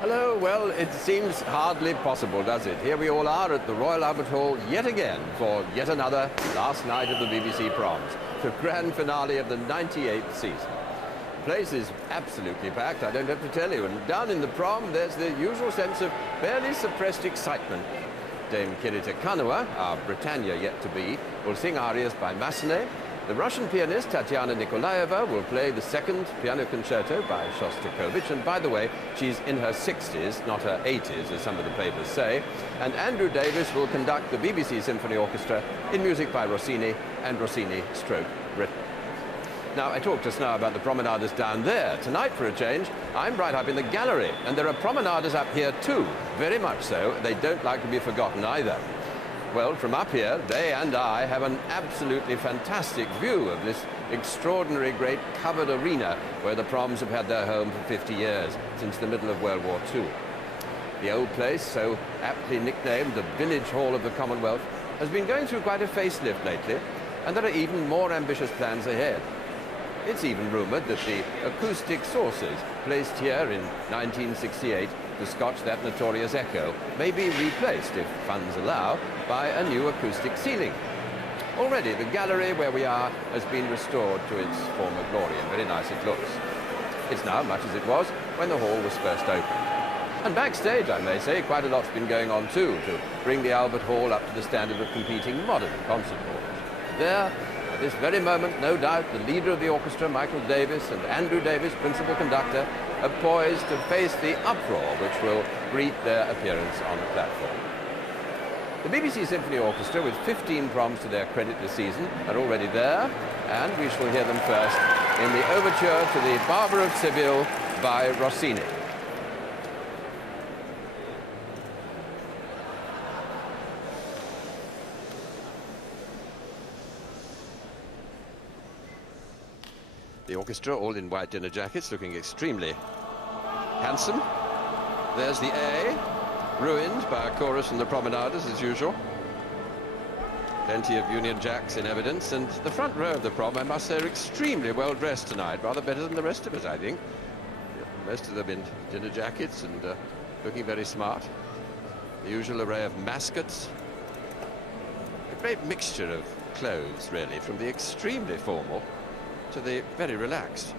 Hello, well, it seems hardly possible, does it? Here we all are at the Royal Albert Hall yet again for yet another last night of the BBC Proms, the grand finale of the 98th season. The place is absolutely packed, I don't have to tell you, and down in the prom there's the usual sense of barely suppressed excitement. Dame Kiri Te Kanawa, our Britannia yet to be, will sing arias by Massenet. The Russian pianist Tatyana Nikolaeva will play the second piano concerto by Shostakovich, and by the way, she's in her 60s, not her 80s, as some of the papers say. And Andrew Davis will conduct the BBC Symphony Orchestra in music by Rossini and Rossini/Britten. Now, I talked just now about the promenaders down there. Tonight, for a change, I'm right up in the gallery, and there are promenaders up here too, very much so. They don't like to be forgotten either. Well, from up here, they and I have an absolutely fantastic view of this extraordinary great covered arena where the Proms have had their home for 50 years, since the middle of World War II. The old place, so aptly nicknamed the Village Hall of the Commonwealth, has been going through quite a facelift lately, and there are even more ambitious plans ahead. It's even rumoured that the acoustic saucers placed here in 1968 to scotch that notorious echo may be replaced, if funds allow, by a new acoustic ceiling. Already the gallery where we are has been restored to its former glory, and very nice it looks. It's now much as it was when the hall was first opened. And backstage, I may say, quite a lot's been going on too, to bring the Albert Hall up to the standard of competing modern concert halls. There, at this very moment, no doubt, the leader of the orchestra, Michael Davis, and Andrew Davis, principal conductor, are poised to face the uproar which will greet their appearance on the platform. The BBC Symphony Orchestra, with 15 Proms to their credit this season, are already there, and we shall hear them first in the overture to the Barber of Seville by Rossini. The orchestra, all in white dinner jackets, looking extremely handsome. There's the A, ruined by a chorus from the promenaders, as usual. Plenty of Union Jacks in evidence, and the front row of the prom, I must say, are extremely well dressed tonight, rather better than the rest of us, I think. Most of them in dinner jackets and looking very smart. The usual array of mascots. A great mixture of clothes, really, from the extremely formal to the very relaxed.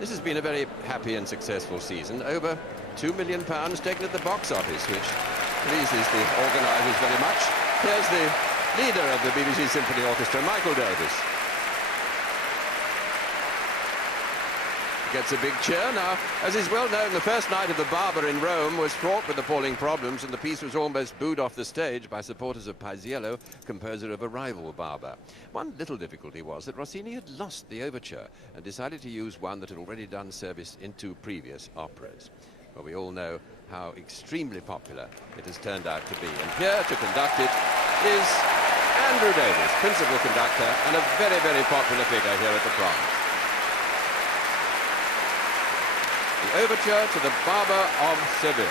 This has been a very happy and successful season. Over £2 million taken at the box office, which pleases the organisers very much. Here's the leader of the BBC Symphony Orchestra, Michael Davis. Gets a big cheer. Now, as is well known, the first night of the Barber in Rome was fraught with appalling problems, and the piece was almost booed off the stage by supporters of Paisiello, composer of a rival Barber. One little difficulty was that Rossini had lost the overture and decided to use one that had already done service in 2 previous operas. Well, we all know how extremely popular it has turned out to be. And here to conduct it is Andrew Davis, principal conductor, and a very, very popular figure here at the Proms. The overture to the Barber of Seville.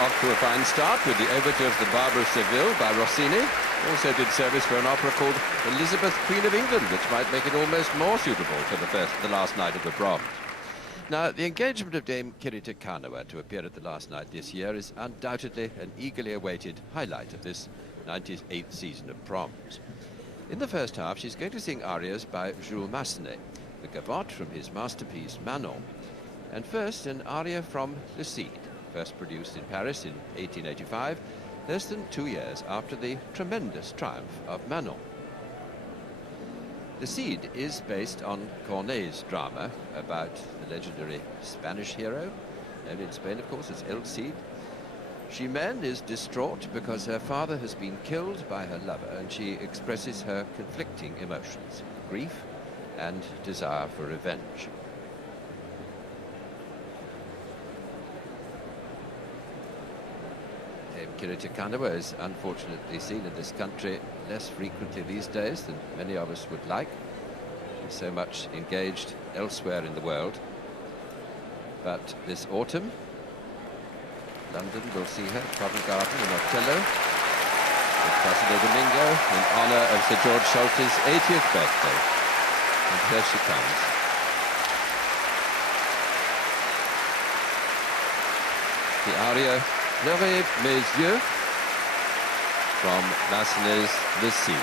Off to a fine start with the overture of the Barber of Seville by Rossini. Also did service for an opera called Elizabeth, Queen of England, which might make it almost more suitable for the last night of the Proms. Now, the engagement of Dame Kiri Te Kanawa to appear at the last night this year is undoubtedly an eagerly awaited highlight of this 98th season of Proms. In the first half, she's going to sing arias by Jules Massenet, the gavotte from his masterpiece Manon, and first an aria from Le Cid, first produced in Paris in 1885, less than 2 years after the tremendous triumph of Manon. The Cid is based on Corneille's drama about the legendary Spanish hero, known in Spain, of course, as El Cid. Chimène is distraught because her father has been killed by her lover, and she expresses her conflicting emotions, grief and desire for revenge. Kiri Te Kanawa is unfortunately seen in this country less frequently these days than many of us would like. She's so much engaged elsewhere in the world. But this autumn, London will see her at Covent Garden in Othello with Placido Domingo in honour of Sir George Schultz's 80th birthday. And here she comes. The aria Pleurez mes yeux from Massenet's Le Cid.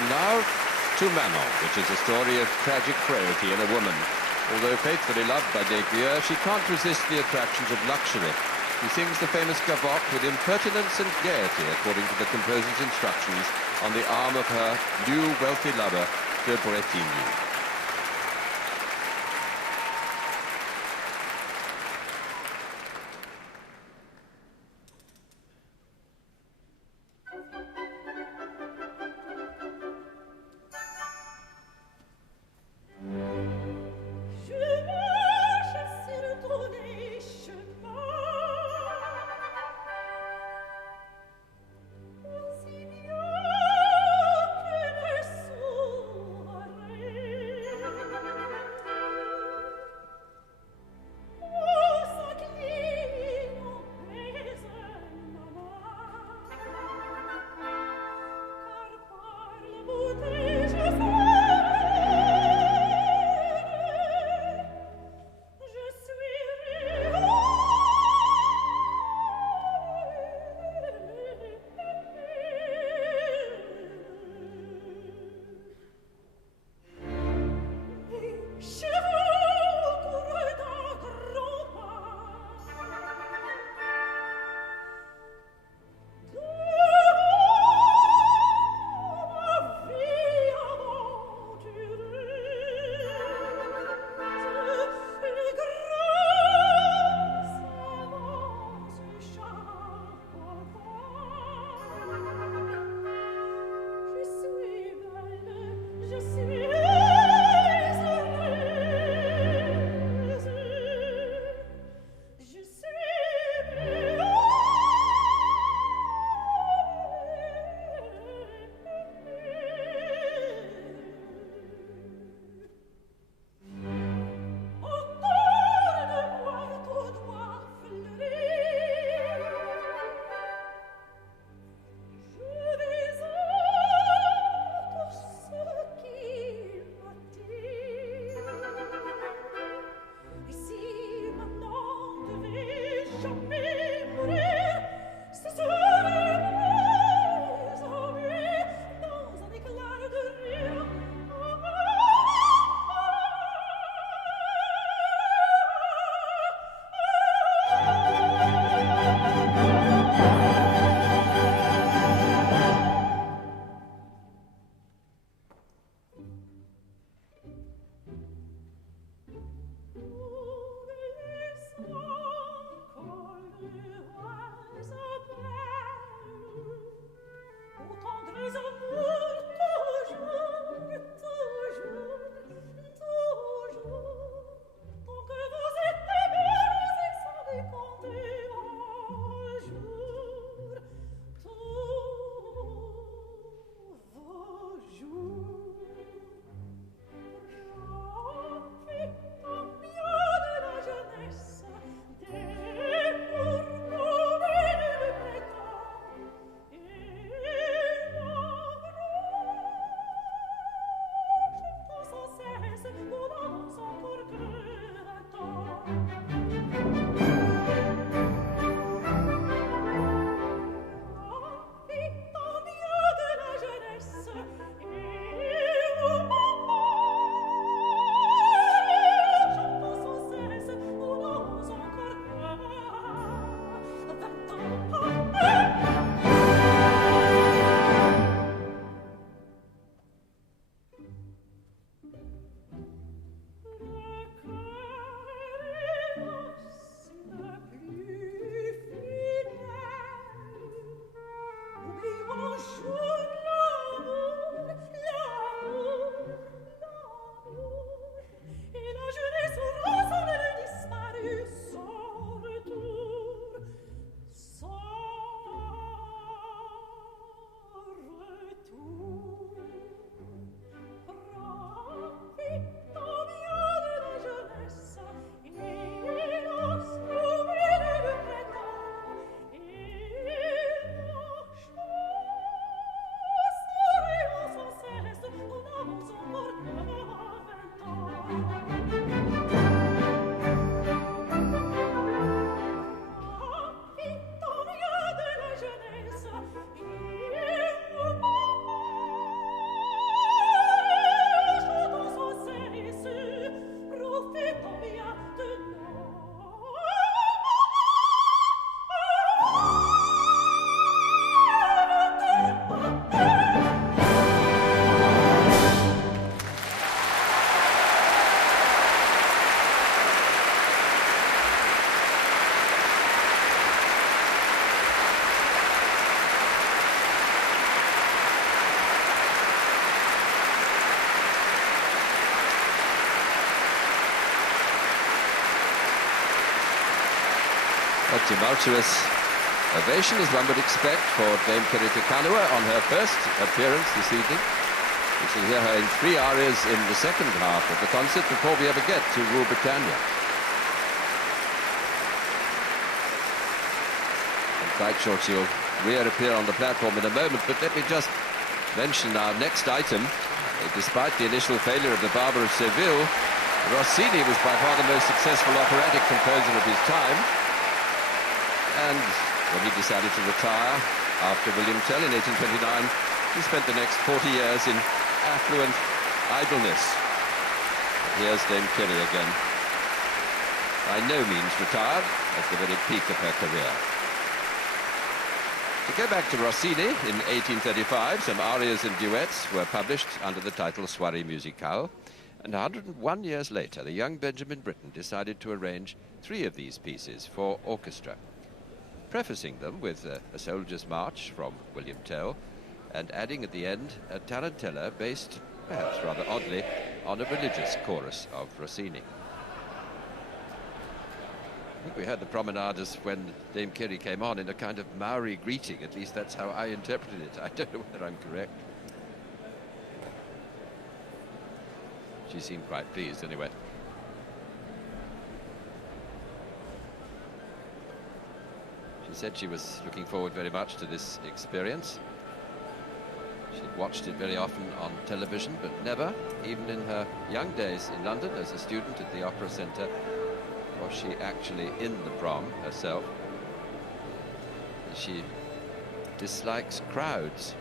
And now to Manon, which is a story of tragic frailty in a woman. Although faithfully loved by Descuiers, she can't resist the attractions of luxury. She sings the famous gavotte with impertinence and gaiety, according to the composer's instructions, on the arm of her new wealthy lover, de Bretigny. Soirees A tumultuous ovation, as one would expect, for Dame Kiri Te Kanawa on her first appearance this evening. We shall hear her in 3 arias in the second half of the concert before we ever get to Rule Britannia. I'm quite sure she'll reappear on the platform in a moment, but let me just mention our next item. Despite the initial failure of the Barber of Seville, Rossini was by far the most successful operatic composer of his time. And when he decided to retire after William Tell in 1829, he spent the next 40 years in affluent idleness. Here's Dame Kiri again. By no means retired, at the very peak of her career. To go back to Rossini, in 1835, some arias and duets were published under the title Soirees musicales, and 101 years later, the young Benjamin Britten decided to arrange 3 of these pieces for orchestra, prefacing them with a soldier's march from William Tell, and adding at the end a tarantella based, perhaps rather oddly, on a religious chorus of Rossini. I think we heard the promenaders when Dame Kiri came on in a kind of Maori greeting. At least that's how I interpreted it. I don't know whether I'm correct. She seemed quite pleased anyway. She said she was looking forward very much to this experience. She'd watched it very often on television, but never, even in her young days in London as a student at the Opera Centre, was she actually in the prom herself. She dislikes crowds.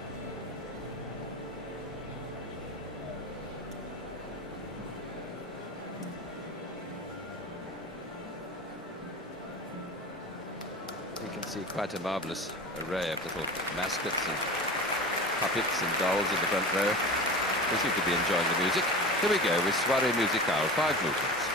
You can see quite a marvellous array of little mascots and puppets and dolls in the front row. They seem to be enjoying the music. Here we go with Soirees musicales, 5 movements.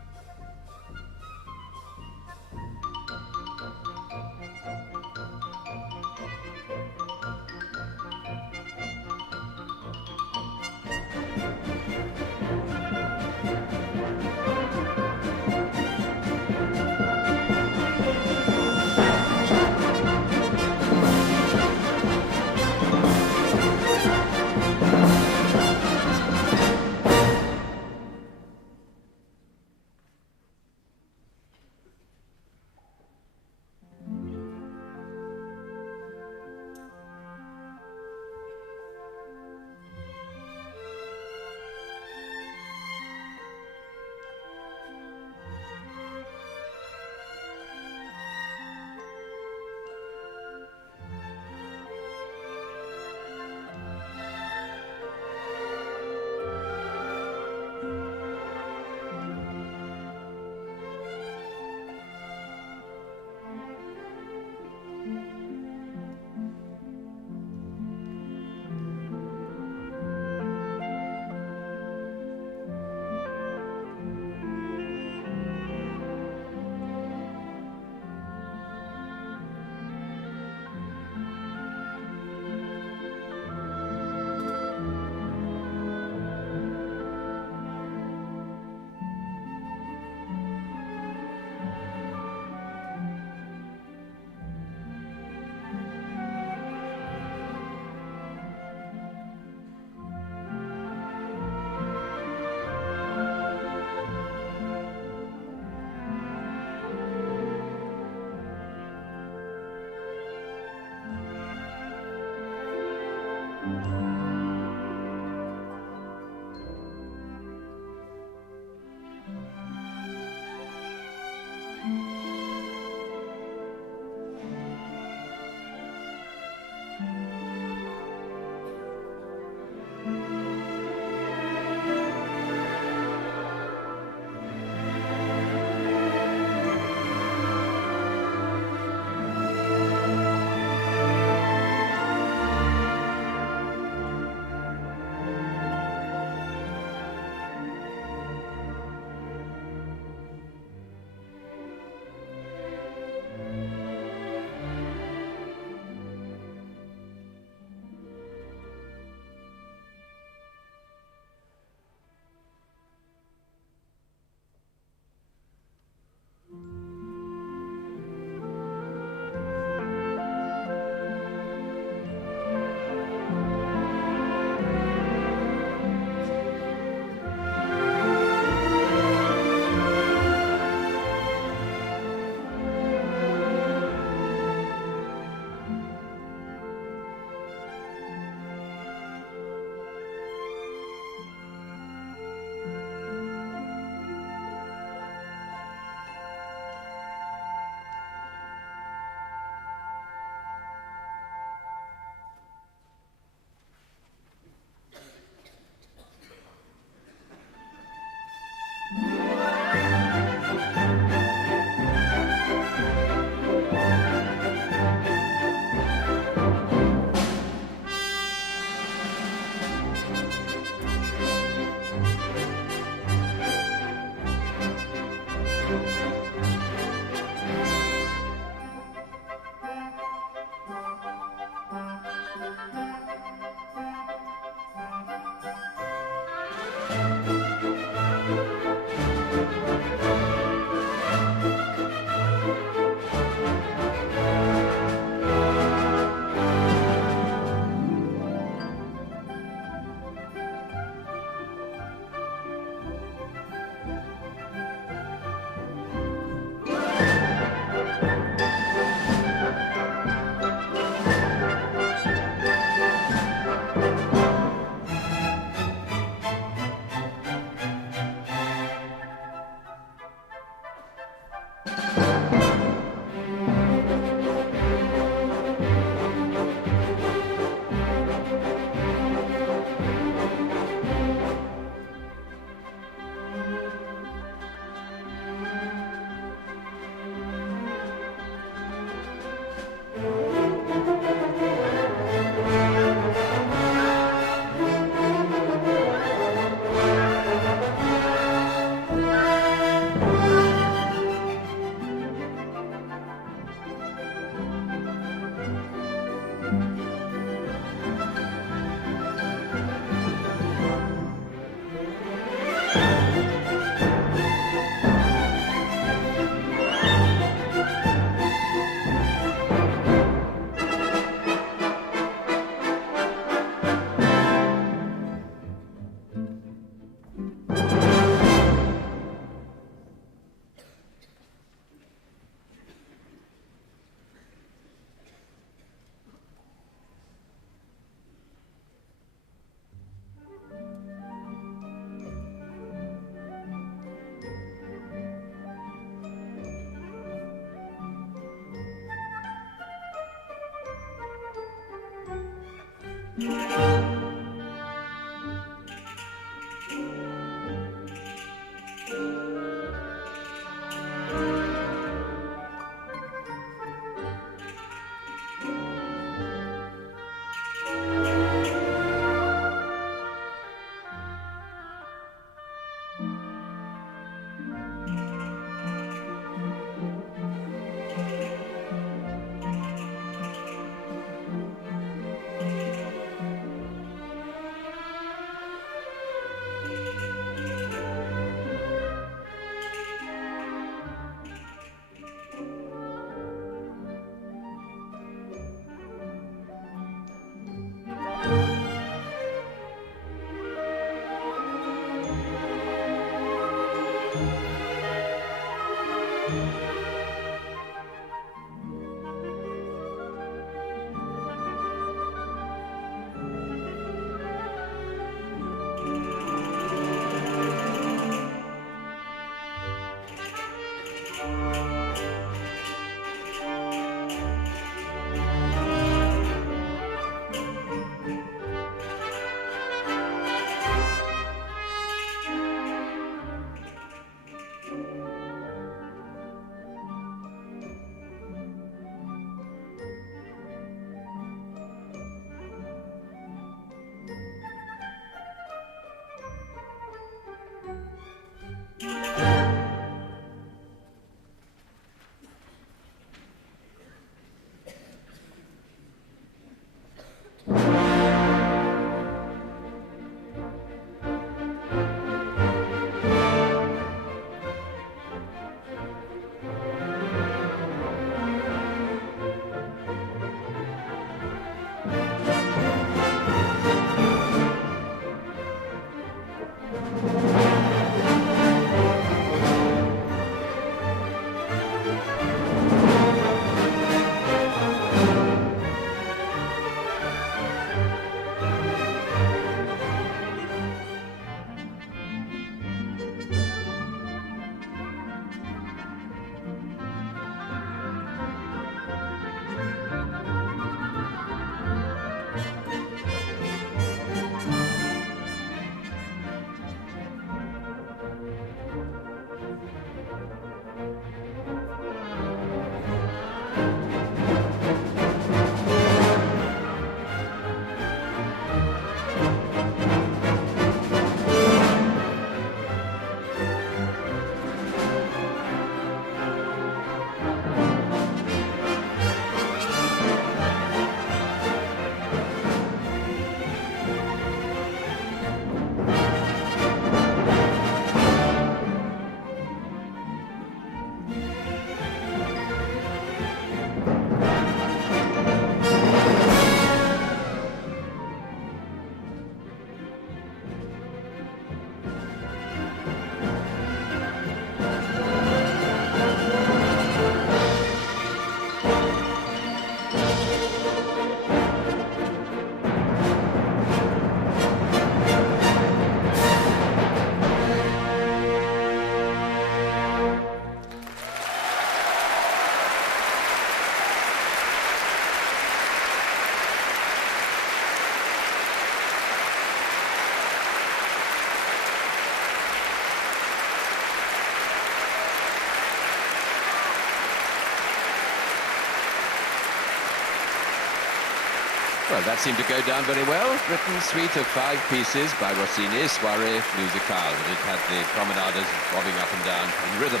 Well, that seemed to go down very well. Britten's suite of 5 pieces by Rossini, Soirees musicale, and it had the promenaders bobbing up and down in rhythm.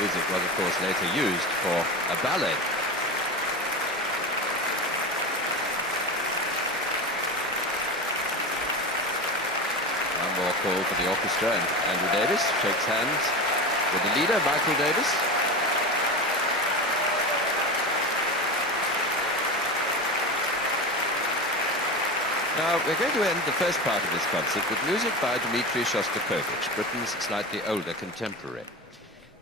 Music was, of course, later used for a ballet. One more call for the orchestra, and Andrew Davis shakes hands with the leader, Michael Davis. Now, we're going to end the first part of this concert with music by Dmitri Shostakovich, Britain's slightly older contemporary.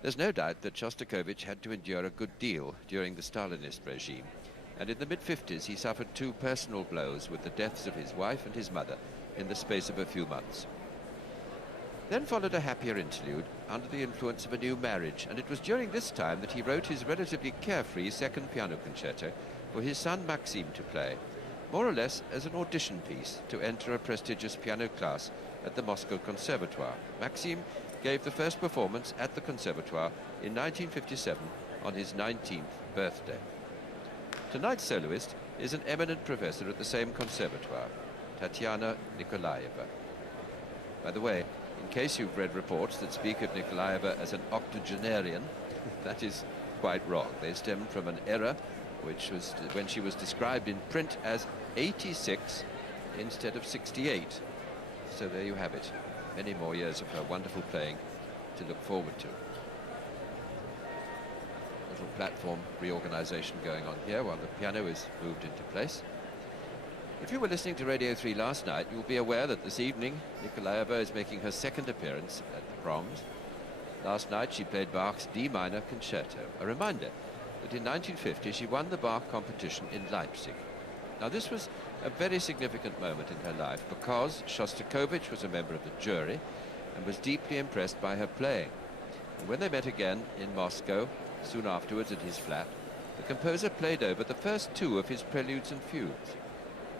There's no doubt that Shostakovich had to endure a good deal during the Stalinist regime, and in the mid-50s he suffered 2 personal blows with the deaths of his wife and his mother in the space of a few months. Then followed a happier interlude under the influence of a new marriage, and it was during this time that he wrote his relatively carefree second piano concerto for his son Maxim to play, more or less as an audition piece to enter a prestigious piano class at the Moscow Conservatoire. Maxim gave the first performance at the Conservatoire in 1957 on his 19th birthday. Tonight's soloist is an eminent professor at the same Conservatoire, Tatyana Nikolaeva. By the way, in case you've read reports that speak of Nikolaeva as an octogenarian, that is quite wrong. They stem from an error which was when she was described in print as 86 instead of 68. So there you have it. Many more years of her wonderful playing to look forward to. Little platform reorganization going on here while the piano is moved into place. If you were listening to Radio 3 last night, you'll be aware that this evening Nikolaeva is making her second appearance at the Proms. Last night she played Bach's D minor concerto. A reminder that in 1950 she won the Bach competition in Leipzig. Now this was a very significant moment in her life because Shostakovich was a member of the jury and was deeply impressed by her playing. And when they met again in Moscow, soon afterwards at his flat, the composer played over the first 2 of his preludes and fugues.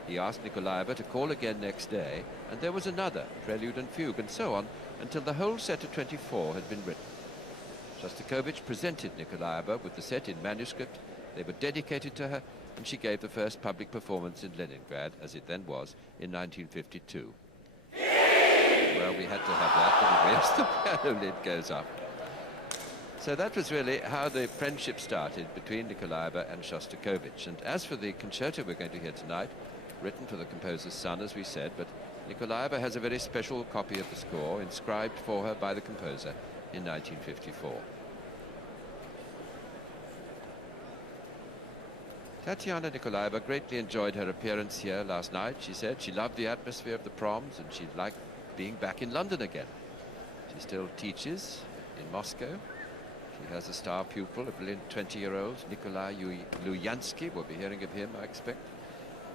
He asked Nikolaeva to call again next day, and there was another prelude and fugue, and so on, until the whole set of 24 had been written. Shostakovich presented Nikolaeva with the set in manuscript. They were dedicated to her, and she gave the first public performance in Leningrad, as it then was, in 1952. Well, we had to have that, didn't we, as the piano lid goes up. So that was really how the friendship started between Nikolaeva and Shostakovich. And as for the concerto we're going to hear tonight, written for the composer's son, as we said, but Nikolaeva has a very special copy of the score inscribed for her by the composer in 1954. Tatyana Nikolaeva greatly enjoyed her appearance here last night. She said she loved the atmosphere of the Proms and she'd like being back in London again. She still teaches in Moscow. She has a star pupil, a brilliant 20-year-old, Nikolai Luyansky. We'll be hearing of him, I expect.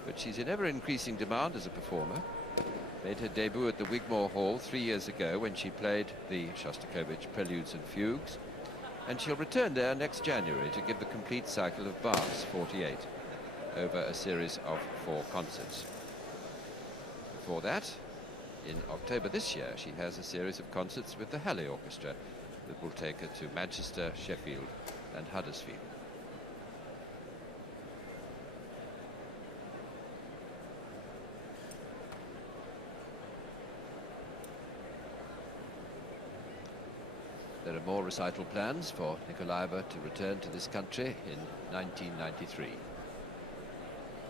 But she's in ever-increasing demand as a performer. Made her debut at the Wigmore Hall 3 years ago when she played the Shostakovich Preludes and Fugues. And she'll return there next January to give the complete cycle of Bach's 48 over a series of 4 concerts. Before that, in October this year, she has a series of concerts with the Halle Orchestra that will take her to Manchester, Sheffield and Huddersfield. There are more recital plans for Nikolaeva to return to this country in 1993.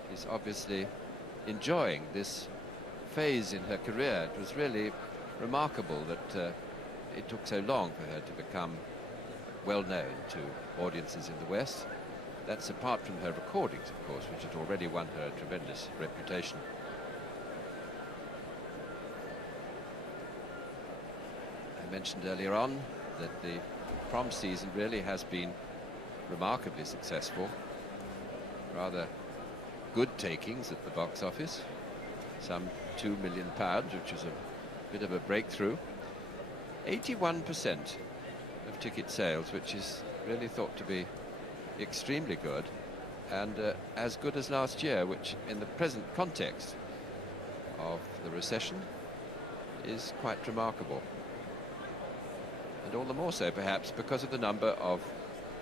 She's obviously enjoying this phase in her career. It was really remarkable that it took so long for her to become well known to audiences in the West. That's apart from her recordings, of course, which had already won her a tremendous reputation. I mentioned earlier on that the prom season really has been remarkably successful. Rather good takings at the box office. Some £2 million, which was a bit of a breakthrough. 81% of ticket sales, which is really thought to be extremely good, and as good as last year, which in the present context of the recession is quite remarkable. And all the more so, perhaps, because of the number of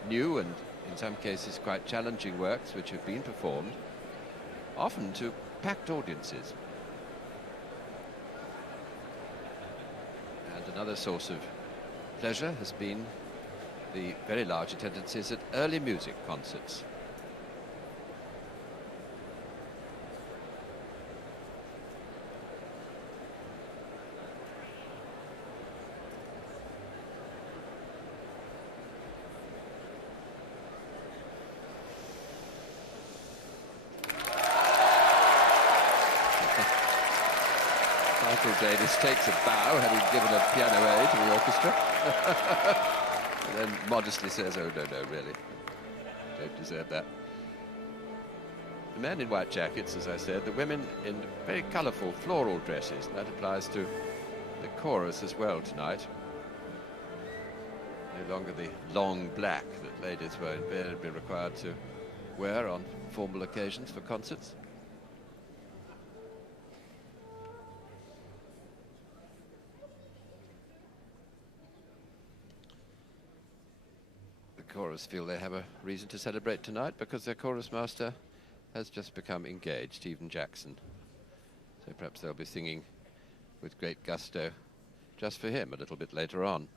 new and, in some cases, quite challenging works which have been performed often to packed audiences. And another source of pleasure has been the very large attendances at early music concerts. Michael Davis takes a bow, having given a piano aid to the orchestra. And then modestly says, oh, no, really, don't deserve that. The men in white jackets, as I said, the women in very colourful floral dresses. And that applies to the chorus as well tonight. No longer the long black that ladies were invariably required to wear on formal occasions for concerts. Chorus feel they have a reason to celebrate tonight because their chorus master has just become engaged, Stephen Jackson. So perhaps they'll be singing with great gusto just for him a little bit later on.